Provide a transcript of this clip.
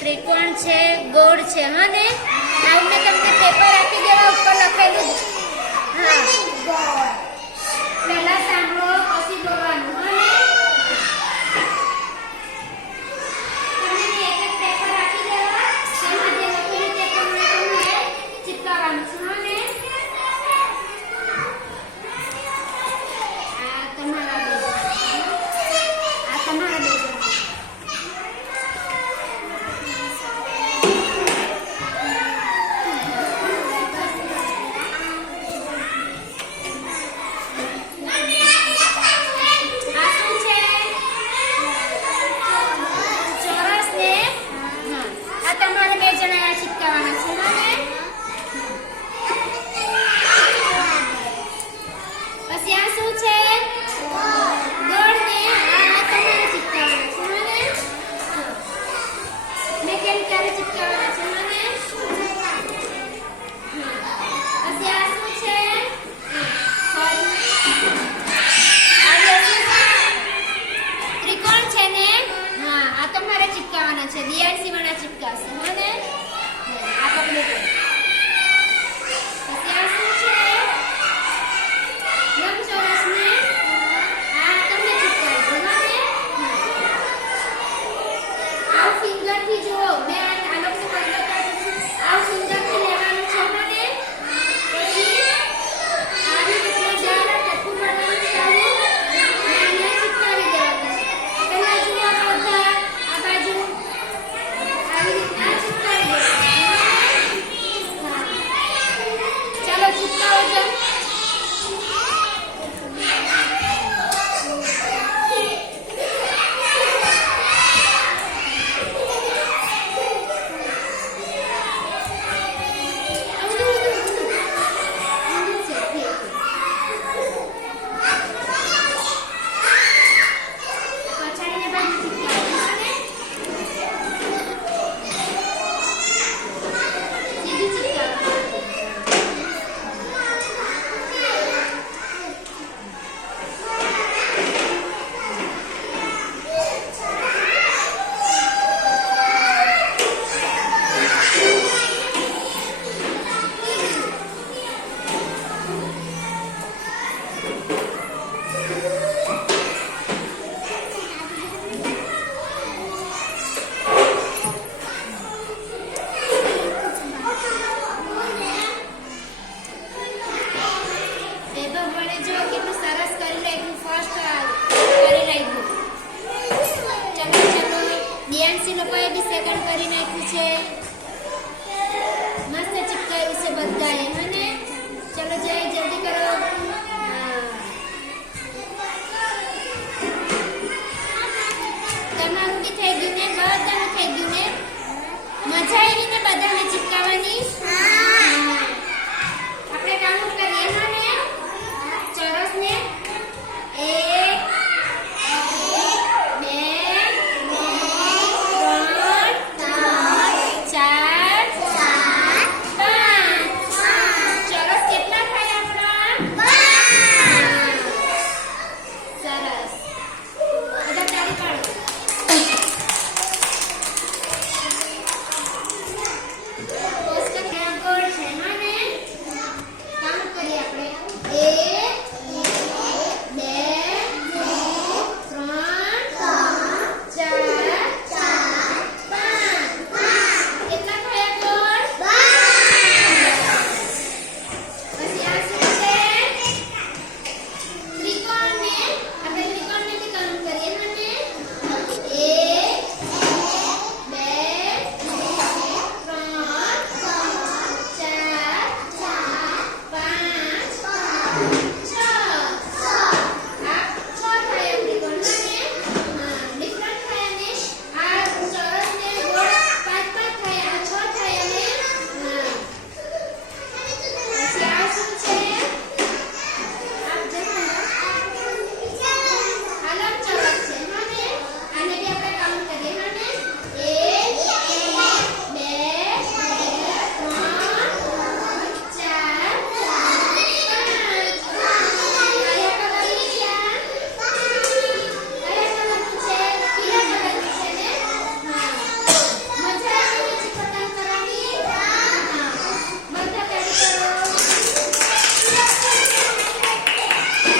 ત્રિકોણ છે, ગોળ છે. હા ને આવું મેં તમને પેપર આપી દેવા ઉપર લખેલું. હા પહેલા સાંભળો પછી બોલવાનું. હા ને તમને એક એક પેપર આપી દેવા તેમાં જે લખેલું તે પ્રમાણે તમને ચિપકાવવાનું છે. હા ને આ તમારા બે છે દિયાળસી વાળા ચિપકાશે. હા ને આ પકડી લો. પછી આ શું છે? લંબચોરસ ને આ તમને ચિપકાવી દો. હા ને આ ફિંગર થી જુઓ. મેં આ લોકો બતાવું છું. આ ફિંગર થી લેવાનું છે. હા ને પછી આવી રીતે જાડા ટપકું પાડવાનું છે. આવું અને ચિપકાવી દેવાનું છે. પહેલા જુઓ બધા આ બાજુ चलो चिपकाओ जब લોકોએ બી સેકન્ડ કરી નાખ્યું છે. મસ્ત ચિપકાયું છે બધાએ. અને ચલો જલ્દી કરો. તમારું બી થઈ ગયું ને બધાનું થઈ ગયું ને. મજા આવી ને બધાને ચિપકાવવાની.